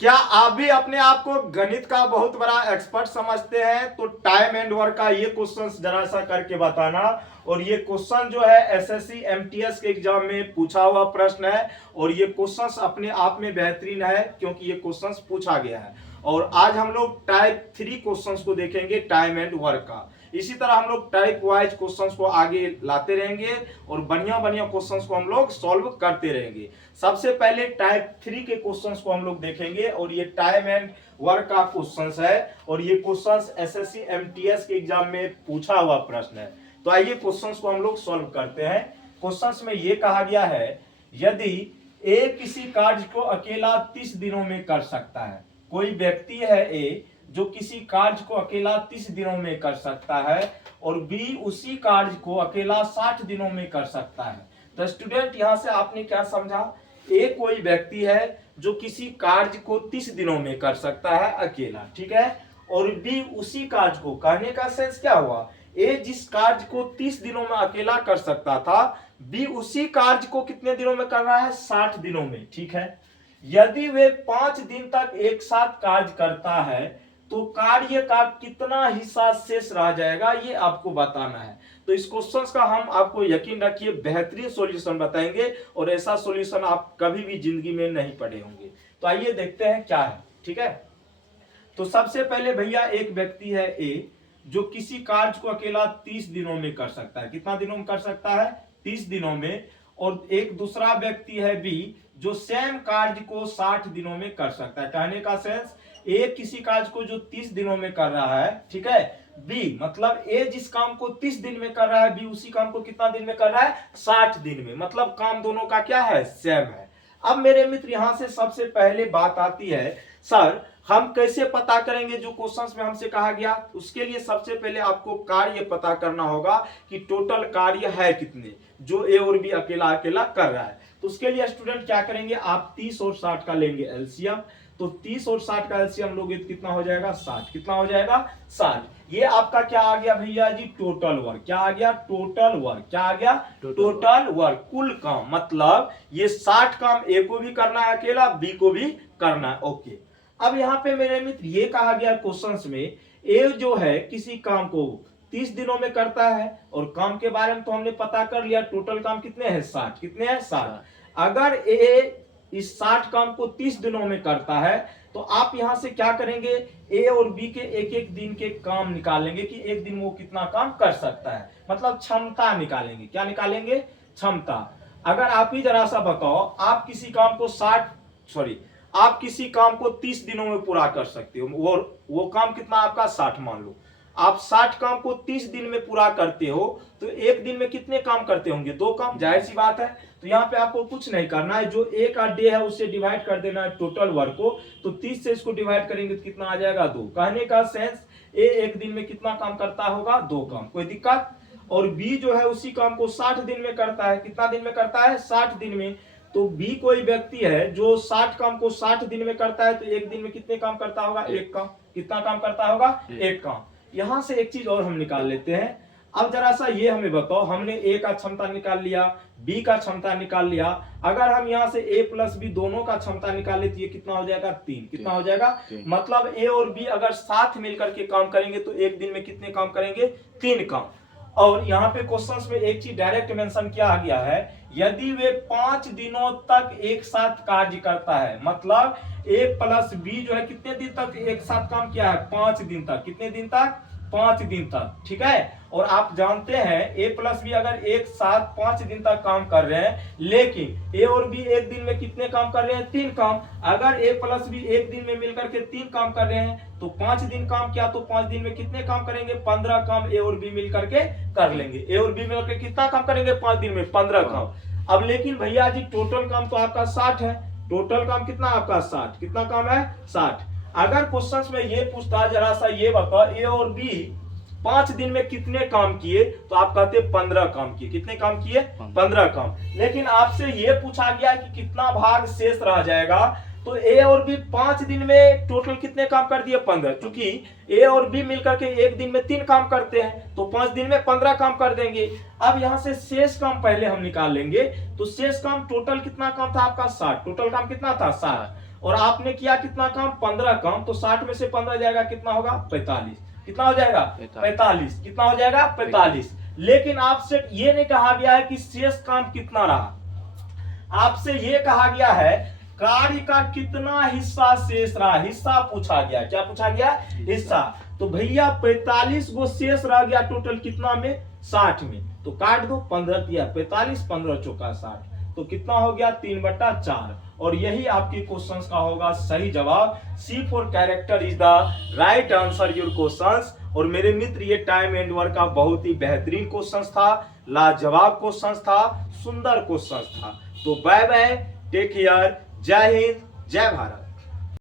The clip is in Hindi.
क्या आप भी अपने आप को गणित का बहुत बड़ा एक्सपर्ट समझते हैं? तो टाइम एंड वर्क का ये क्वेश्चन जरा सा करके बताना। और ये क्वेश्चन जो है एसएससी एमटीएस के एग्जाम में पूछा हुआ प्रश्न है, और ये क्वेश्चन अपने आप में बेहतरीन है क्योंकि ये क्वेश्चन पूछा गया है। और आज हम लोग टाइप 3 क्वेश्चंस को देखेंगे टाइम एंड वर्क का। इसी तरह हम लोग टाइप वाइज क्वेश्चंस को आगे लाते रहेंगे और बढ़िया बढ़िया क्वेश्चंस को हम लोग सॉल्व करते रहेंगे। सबसे पहले टाइप 3 के क्वेश्चंस को हम लोग देखेंगे, और ये टाइम एंड वर्क का क्वेश्चंस है, और ये क्वेश्चंस एसएससी एमटीएस के एग्जाम में पूछा हुआ प्रश्न है। तो आइए क्वेश्चंस को हम लोग सॉल्व करते हैं। क्वेश्चंस में ये कहा गया है, यदि ए किसी कार्य को अकेला 30 दिनों में कर सकता है। कोई व्यक्ति है ए जो किसी कार्य को अकेला 30 दिनों में कर सकता है, और बी उसी कार्य को अकेला 60 दिनों में कर सकता है। तो स्टूडेंट यहां से आपने क्या समझा? ए कोई व्यक्ति है जो किसी कार्य को 30 दिनों में कर सकता है अकेला, ठीक है, और बी उसी कार्य को, कहने का सेंस क्या हुआ, ए जिस कार्य को 30 दिनों में अकेला कर सकता था, बी उसी कार्य को कितने दिनों में कर रहा है? 60 दिनों में, ठीक है। यदि वे 5 दिन तक एक साथ कार्य करता है तो कार्य का कितना हिस्सा शेष रह जाएगा, ये आपको बताना है। तो इस क्वेश्चन का हम आपको यकीन रखिए बेहतरीन सॉल्यूशन बताएंगे, और ऐसा सॉल्यूशन आप कभी भी जिंदगी में नहीं पढ़े होंगे। तो आइए देखते हैं क्या है, ठीक है। तो सबसे पहले भैया एक व्यक्ति है ए जो किसी कार्य को अकेला 30 दिनों में कर सकता है। कितना दिनों में कर सकता है? 30 दिनों में। और एक दूसरा व्यक्ति है बी जो सेम कार्य को 60 दिनों में कर सकता है। कहने का सेंस, ए किसी कार्य को जो 30 दिनों में कर रहा है, ठीक है, बी मतलब ए जिस काम को 30 दिन में कर रहा है, बी उसी काम को कितना दिन में कर रहा है? 60 दिन में। मतलब काम दोनों का क्या है? सेम है। अब मेरे मित्र यहां से सबसे पहले बात आती है, सर हम कैसे पता करेंगे जो क्वेश्चंस में हमसे कहा गया? उसके लिए सबसे पहले आपको कार्य पता करना होगा कि टोटल कार्य है कितने, जो ए और बी अकेला अकेला कर रहा है। तो उसके लिए स्टूडेंट क्या करेंगे, आप 30 और 60 का लेंगे एलसीएम। तो 30 और 60 का एलसीएम लोगे तो कितना हो जाएगा? 60। कितना हो जाएगा? 60। ये आपका क्या आ गया भैया जी? Total work. क्या आ गया? Total work. क्या आ गया? टोटल वर्क, कुल काम। मतलब ये 60 काम ए को भी करना है अकेला, बी को भी करना है। ओके, अब यहाँ पे मेरे मित्र ये कहा गया क्वेश्चंस में, ए जो है किसी काम को 30 दिनों में करता है, और काम के बारे में तो हमने पता कर लिया, टोटल काम कितने हैं? 60। कितने हैं? 60। अगर ए इस 60 काम को 30 दिनों में करता है, तो आप यहां से क्या करेंगे, ए और बी के एक एक दिन के काम निकालेंगे कि एक दिन वो कितना काम कर सकता है। मतलब क्षमता निकालेंगे। क्या निकालेंगे? क्षमता। अगर आप ही जरा सा बताओ, आप किसी काम को 30 दिनों में पूरा कर सकते हो, वो काम कितना आपका? 60 मान लो। आप 60 काम को 30 दिन में पूरा करते हो, तो एक दिन में कितने काम करते होंगे? 2 काम। जाहिर सी बात है। तो यहाँ पे आपको कुछ नहीं करना है, जो ए का डे है उससे डिवाइड कर देना है टोटल वर्क को। तो 30 से इसको डिवाइड करेंगे तो कितना आ जाएगा? 2। कहने का सेंस, ए एक दिन में कितना काम करता होगा? 2 काम। कोई दिक्कत? और बी जो है उसी काम को 60 दिन में करता है। कितना दिन में करता है? 60 दिन में। तो बी कोई व्यक्ति है जो 60 काम को 60 दिन में करता है, तो एक दिन में कितने काम करता होगा? 1 काम। कितना काम करता होगा? 1 काम। यहां से एक चीज और हम निकाल लेते हैं। अब जरा सा ये हमें बताओ, हमने ए का क्षमता निकाल लिया, बी का क्षमता निकाल लिया। अगर हम यहां से ए प्लस बी दोनों का क्षमता निकाल ले तो ये कितना हो जाएगा? 3। कितना हो जाएगा? मतलब ए और बी अगर साथ मिलकर के काम करेंगे तो एक दिन में कितने काम करेंगे? 3 काम। और यहाँ पे क्वेश्चंस में एक चीज डायरेक्ट मेंशन किया गया है, यदि वे 5 दिनों तक एक साथ कार्य करता है। मतलब ए प्लस बी जो है कितने दिन तक एक साथ काम किया है? 5 दिन तक। कितने दिन तक? 5 दिन तक, ठीक है। और आप जानते हैं ए प्लस बी अगर एक साथ 5 दिन तक काम कर रहे हैं, लेकिन ए और बी एक दिन में कितने काम कर रहे हैं? 3 काम। अगर ए प्लस बी एक दिन में मिलकर के 3 काम कर रहे हैं, तो 5 दिन काम किया, तो 5 दिन में कितने काम करेंगे? 15 काम ए और बी मिलकर के कर लेंगे। ए और बी मिलकर कितना काम करेंगे 5 दिन में? 15 काम। अब लेकिन भैया जी टोटल काम तो आपका 60 है। टोटल काम कितना आपका? 60। कितना काम है? 60। अगर क्वेश्चंस में ये पूछता जरा सा ये बताओ, ए और बी 5 दिन में कितने काम किए, तो आप कहते 15 काम किए। कितने काम किए? 15 काम। लेकिन आपसे ये पूछा गया कि कितना भाग शेष रह जाएगा, तो ए और बी 5 दिन में टोटल कितने काम कर दिए? 15। क्योंकि ए और बी मिलकर के एक दिन में 3 काम करते हैं, तो 5 दिन में 15 काम कर देंगे। अब यहां से शेष काम पहले हम निकाल लेंगे। तो शेष काम टोटल कितना काम था आपका? 60। टोटल काम कितना था? 60। और आपने किया कितना काम, 15 काम, तो 60 में से 15 जाएगा, कितना होगा, 45। कितना हो जाएगा, 45। कितना हो जाएगा, 45। लेकिन आपसे ये नहीं कहा गया है कि शेष काम कितना रहा, आपसे ये कहा गया है कार्य का कितना हिस्सा शेष रहा, हिस्सा पूछा गया। क्या पूछा गया, हिस्सा। तो भैया 45 गो शेष रह गया टोटल कितना में, 60 में, तो काट दो, 15 दिया 45, 15 चौका 60, तो कितना हो गया, 3/4। और यही आपके क्वेश्चंस का होगा सही जवाब। C for character is the right answer your questions. और मेरे मित्र ये टाइम एंड वर्क का बहुत ही बेहतरीन क्वेश्चंस था, लाजवाब क्वेश्चंस था, सुंदर क्वेश्चंस था। तो बाय बाय, टेक केयर, जय हिंद, जय भारत।